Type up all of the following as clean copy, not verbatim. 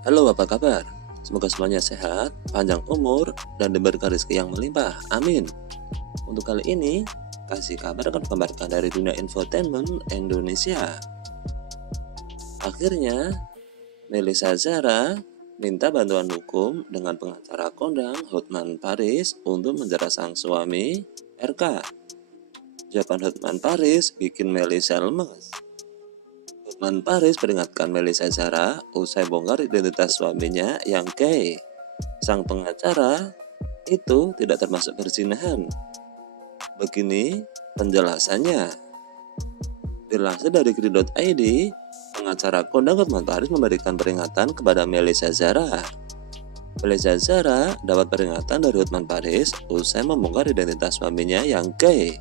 Halo, apa kabar? Semoga semuanya sehat, panjang umur, dan diberikan rezeki yang melimpah. Amin. Untuk kali ini, kasih kabar akan dikabarkan dari dunia infotainment Indonesia. Akhirnya, Melissa Zara minta bantuan hukum dengan pengacara kondang Hotman Paris untuk menjara sang suami RK. Jawaban Hotman Paris bikin Melissa lemes. Hotman Paris peringatkan Melissa Zara usai bongkar identitas suaminya yang gay. Sang pengacara itu tidak termasuk perzinahan. Begini penjelasannya. Dilansir dari Kri.id, pengacara kondang Hotman Paris memberikan peringatan kepada Melissa Zara. Melissa Zara dapat peringatan dari Hotman Paris usai membongkar identitas suaminya yang gay.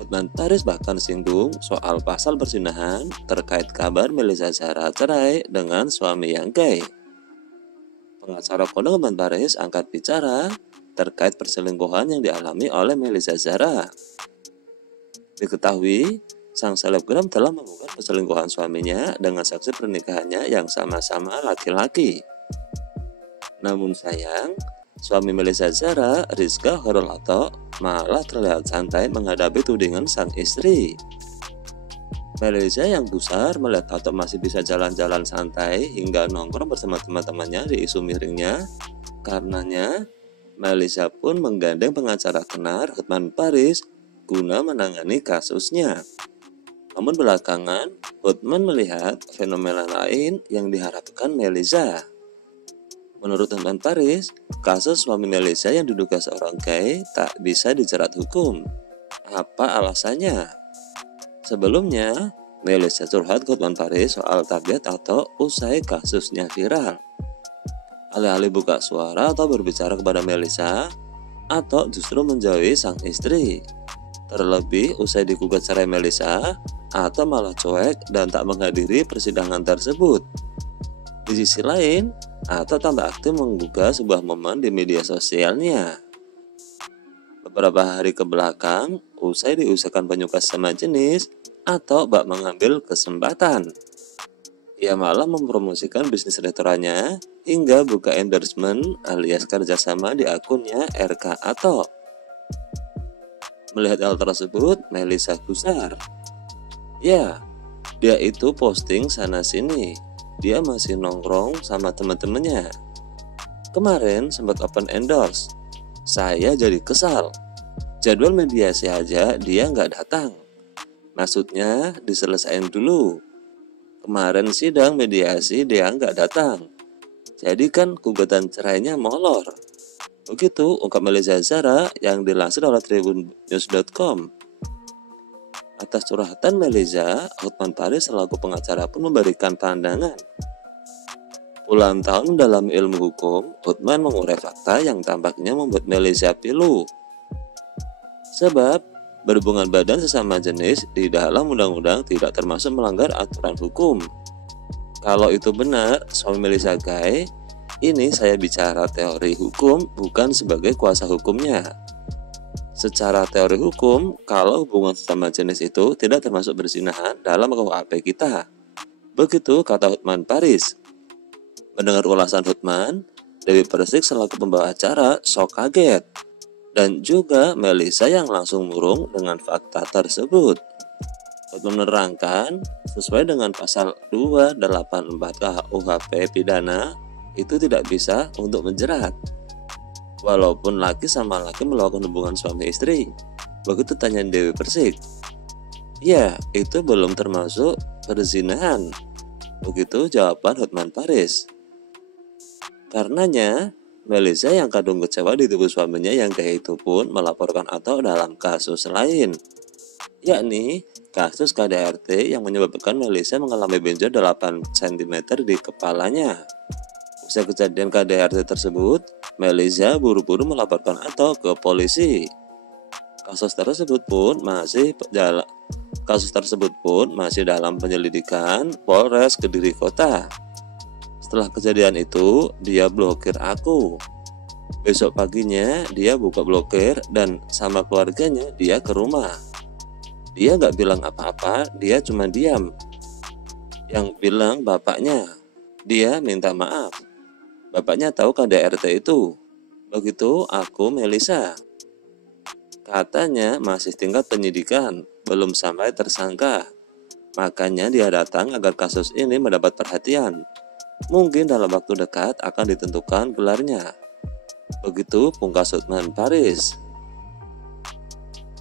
Hotman Paris bahkan singgung soal pasal perzinahan terkait kabar Melissa Zara cerai dengan suami yang gay. Pengacara kondang Hotman Paris angkat bicara terkait perselingkuhan yang dialami oleh Melissa Zara. Diketahui, sang selebgram telah membongkar perselingkuhan suaminya dengan saksi pernikahannya yang sama-sama laki-laki. Namun sayang, suami Melissa Zara, Rizka Horolato, malah terlihat santai menghadapi tudingan sang istri. Melissa yang gusar melihat Tato masih bisa jalan-jalan santai hingga nongkrong bersama teman-temannya di isu miringnya. Karenanya, Melissa pun menggandeng pengacara tenar Hotman Paris guna menangani kasusnya. Namun belakangan, Hotman melihat fenomena lain yang diharapkan Melissa. Menurut Hotman Paris, kasus suami Melissa yang diduga seorang gay tak bisa dijerat hukum. Apa alasannya? Sebelumnya, Melissa curhat ke Hotman Paris soal tabiat atau usai kasusnya viral. Alih-alih buka suara atau berbicara kepada Melissa, atau justru menjauhi sang istri. Terlebih usai digugat cerai Melissa, atau malah cuek dan tak menghadiri persidangan tersebut. Di sisi lain, atau tambah aktif menggugah sebuah momen di media sosialnya. Beberapa hari ke belakang, usai diusahakan penyuka sesama jenis, atau bak mengambil kesempatan. Ia malah mempromosikan bisnis restorannya hingga buka endorsement alias kerjasama di akunnya RK Ato. Melihat hal tersebut, Melissa gusar. Ya, dia itu posting sana-sini. Dia masih nongkrong sama teman-temannya. Kemarin sempat open endorse. Saya jadi kesal. Jadwal mediasi aja dia nggak datang. Maksudnya diselesain dulu. Kemarin sidang mediasi dia nggak datang. Jadi kan gugatan cerainya molor. Begitu ungkap Melissa Zara yang dilansir oleh tribunnews.com. Atas curhatan Melissa, Hotman Paris selaku pengacara pun memberikan pandangan. Puluhan tahun dalam ilmu hukum, Hotman mengurai fakta yang tampaknya membuat Melissa pilu. Sebab, berhubungan badan sesama jenis di dalam undang-undang tidak termasuk melanggar aturan hukum. Kalau itu benar, suami Melissa gay, ini saya bicara teori hukum bukan sebagai kuasa hukumnya. Secara teori hukum, kalau hubungan sesama jenis itu tidak termasuk berzinahan dalam KUHP kita. Begitu kata Hotman Paris. Mendengar ulasan Hotman, Dewi Persik selaku pembawa acara sok kaget. Dan juga Melissa yang langsung murung dengan fakta tersebut. Hotman menerangkan, sesuai dengan pasal 284 KUHP pidana, itu tidak bisa untuk menjerat. Walaupun laki sama laki melakukan hubungan suami istri. Begitu tanya Dewi Persik. Ya, itu belum termasuk perzinahan. Begitu jawaban Hotman Paris. Karenanya, Melissa yang kadung kecewa di tubuh suaminya yang gay itu pun melaporkan Ato dalam kasus lain, yakni kasus KDRT yang menyebabkan Melissa mengalami benjol 8 cm di kepalanya. Usai kejadian KDRT tersebut, Melissa buru-buru melaporkan Ato ke polisi. Kasus tersebut pun masih dalam penyelidikan Polres Kediri Kota. Setelah kejadian itu, dia blokir aku. Besok paginya, dia buka blokir dan sama keluarganya dia ke rumah. Dia gak bilang apa-apa, dia cuma diam. Yang bilang bapaknya. Dia minta maaf. Bapaknya tahu KDRT itu. Begitu aku Melisa. Katanya masih tingkat penyidikan, belum sampai tersangka. Makanya dia datang agar kasus ini mendapat perhatian. Mungkin dalam waktu dekat akan ditentukan gelarnya. Begitu pungkas Hotman Paris.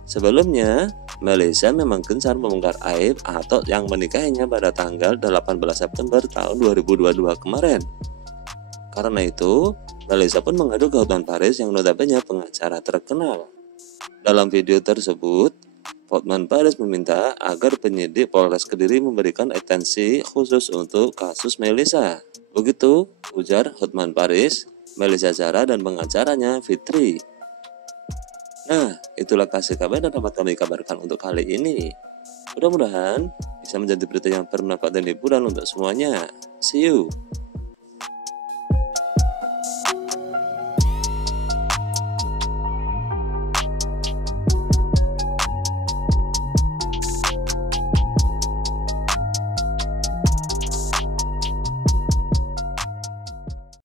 Sebelumnya, Melisa memang gencar membongkar aib atau yang menikahinya pada tanggal 18 September tahun 2022 kemarin. Karena itu, Melisa pun mengadu ke Hotman Paris yang notabene pengacara terkenal. Dalam video tersebut, Hotman Paris meminta agar penyidik Polres Kediri memberikan atensi khusus untuk kasus Melisa. Begitu ujar Hotman Paris, Melisa Zara dan pengacaranya Fitri. Nah, itulah kasih kabar yang dapat kami kabarkan untuk kali ini. Mudah-mudahan bisa menjadi berita yang bermanfaat dan hiburan untuk semuanya. See you.